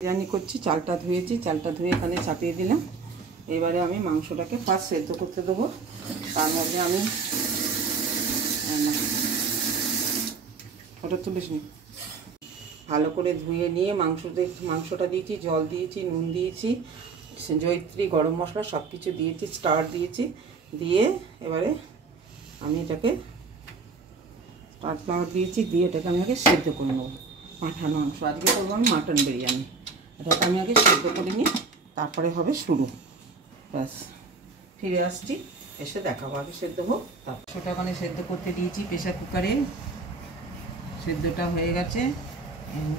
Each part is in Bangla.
বিরিয়ানি করছি, চালটা ধুয়েছি, চালটা ধুয়ে এখানে চাপিয়ে দিলাম। এবারে আমি মাংসটাকে ফার্স্ট সেদ্ধ করতে দেবো। তার মধ্যে আমি ওটা তুলিস নি, ভালো করে ধুয়ে নিয়ে মাংসটা দিয়েছি, জল দিয়েছি, নুন দিয়েছি, জয়িত্রী, গরম মশলা সব কিছু দিয়েছি, স্টার দিয়েছি। দিয়ে এবারে আমি এটাকে স্টার ফ্লাওয়ার দিয়েছি, দিয়ে এটাকে আমি আগে সেদ্ধ করে নেবো। পাঠানো মাংস আজকে করবো আমি মাটন বিরিয়ানি। এটাকে আমি আগে সেদ্ধ করে নিই, তারপরে হবে শুরু। ব্যাস, ফিরে আসছি, এসে দেখাবো। আগে সেদ্ধ হোক, তারপর সেটা ওখানে সেদ্ধ করতে দিয়েছি প্রেশার কুকারে। সেদ্ধটা হয়ে গেছে,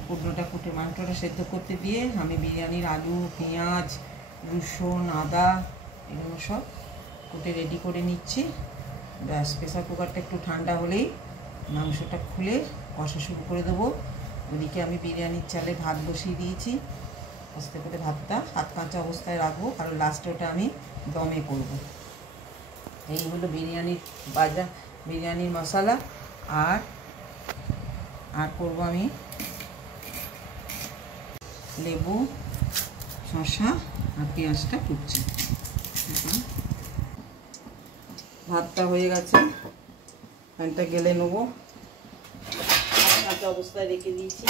কুটনোটা কুটে মাংসটা সেদ্ধ করতে দিয়ে আমি বিরিয়ানির আলু, পেঁয়াজ, রসুন, আদা এগুলো সব কুটে রেডি করে নিচ্ছি। ব্যাস, প্রেশার কুকারটা একটু ঠান্ডা হলেই মাংসটা খুলে কষা শুরু করে দেবো। ওদিকে আমি বিরিয়ানির চালে ভাত বসিয়ে দিয়েছি। আস্তে করে ভাতটা হাত কাঁচা অবস্থায় রাখবো, কারণ লাস্টে ওটা আমি দমে করব। এই হলো বিরিয়ানির বিরিয়ানির মশলা। আর করবো আমি লেবু, শসা আর পেঁয়াজটা কুচছি। ভাতটা হয়ে গেছে, ফ্যানটা গেলে নেবো। কাঁচা অবস্থায় রেখে দিয়েছি।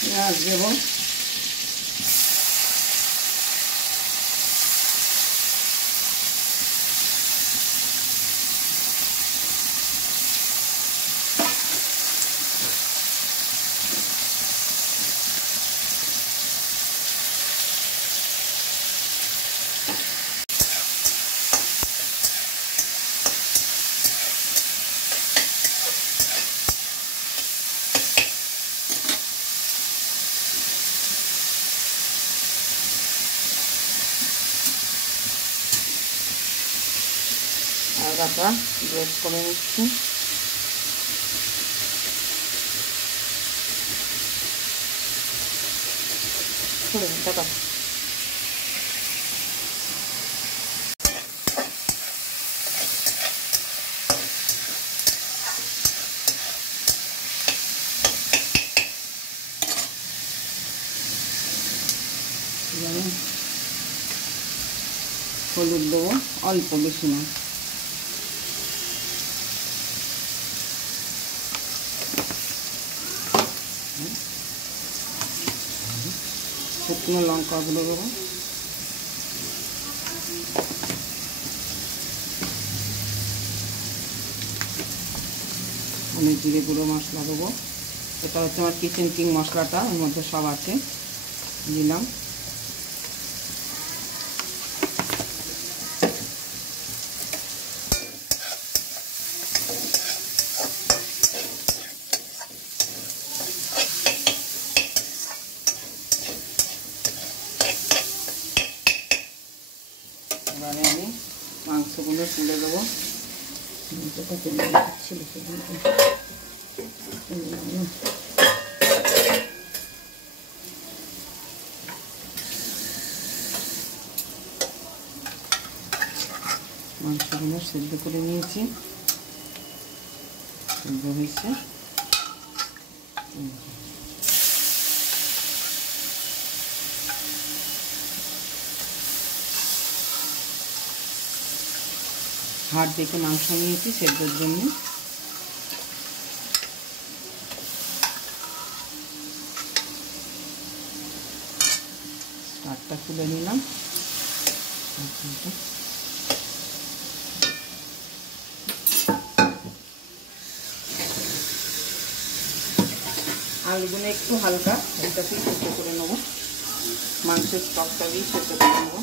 পেঁয়াজ দেবো, আদাটা ব্রেড করে নিচ্ছি। টাকা হলুদ দেবো অল্প, বেশি না। শুকনো লঙ্কাগুলো দেবো, আমি জিরে গুঁড়ো মশলা দেবো। এটা হচ্ছে আমার কিচেন কিং মশলাটা, এর মধ্যে সব আছে, দিলাম। এবারে আমি মাংসগুলো তুলে দেবো। মাংসগুলো সেদ্ধ করে নিয়েছি, সেদ্ধ হয়েছে। হাড় দেখে মাংস নিয়েছি সেদ্ধর জন্য। স্টারটা খুলে নিলাম। আলুগুলো একটু হালকা এটাকেই সেদ্ধ করে নেবো, মাংসের স্টকটা দিয়ে সেদ্ধ করে নেবো,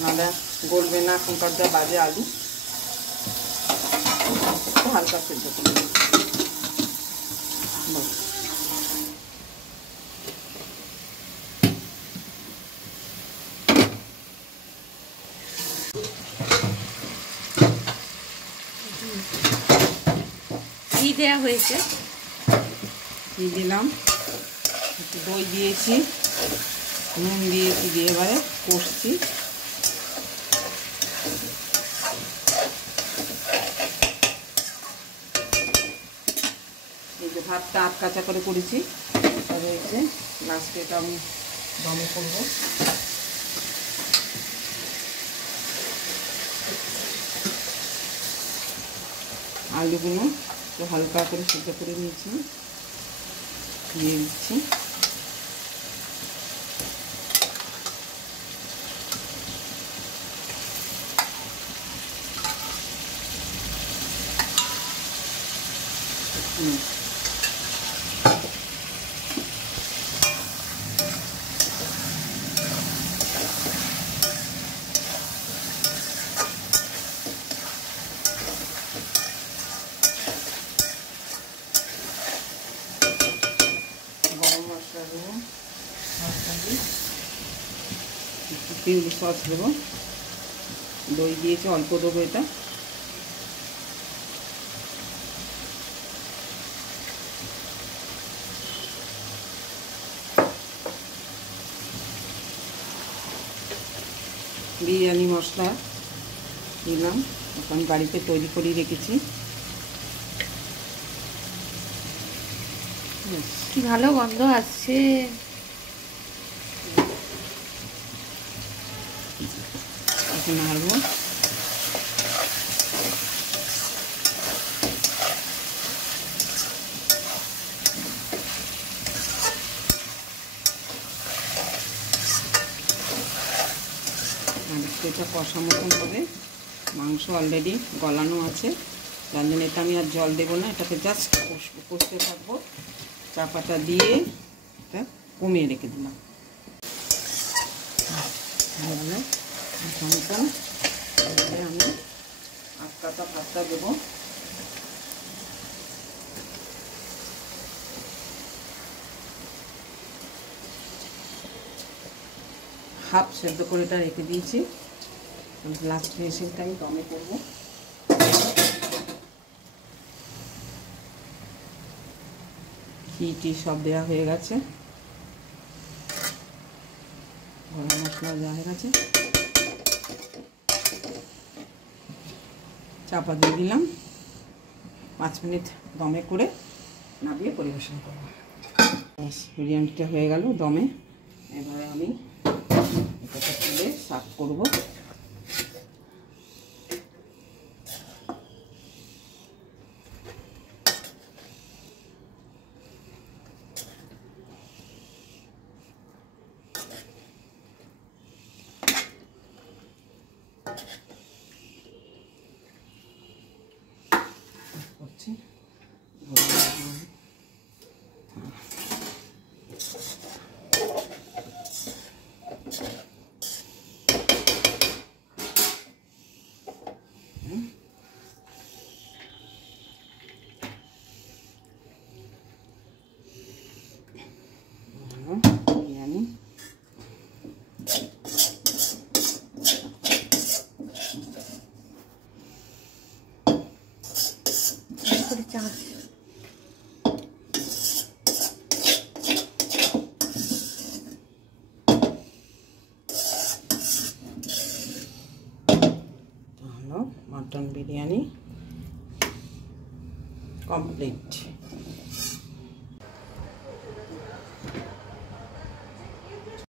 নাহলে গলবে না। এখনকার যা বাজে আলু, একটু হালকা সেদ্ধ করে নেবো। ঘি দেওয়া হয়েছে, ঘি দিলাম, একটু দই দিয়েছি, নুন দিয়েছি, দিয়ে এবারে কষছি। যে ভাতটা আধ কাঁচা করে করেছি এটা রয়েছে, লাস্টে এটা আমি দমে করবো। আলুগুলো একটু হালকা করে সিদ্ধ করে নিয়েছি, দিয়ে দিচ্ছি। গরম মশলা দেবো, চিলি সস দেবো, দই দিয়েছি অল্প দেবো এটা, বিরিয়ানি মশলা দিলাম, আমি বাড়িতে তৈরি করে রেখেছি। কি ভালো গন্ধ আসছে। এখন নাড়বো। আর এটা কষা মতন হবে, মাংস অলরেডি গলানো আছে, যার জন্য এটা আমি আর জল দেবো না, এটাকে জাস্ট কষতে থাকবো। চাপাটা দিয়ে এটা কমিয়ে রেখে দিলাম। মতন আমি আধ কাটা ভাতটা দেবো। হাফ সেদ্ধ করে এটা রেখে দিয়েছি, লাস্ট ফিনিশিংটা আমি দমে করবো। ঘি সব দেওয়া হয়ে গেছে, গরম মশলা দেওয়া হয়ে গেছে, চাপা দিয়ে দিলাম। 5 মিনিট দমে করে নামিয়ে পরিবেশন করবো। বিরিয়ানিটা হয়ে গেল দমে, এবারে আমি এটা তুলে সার্ভ করবো। করছি বিরিয়ানি। Mutton biryani complete.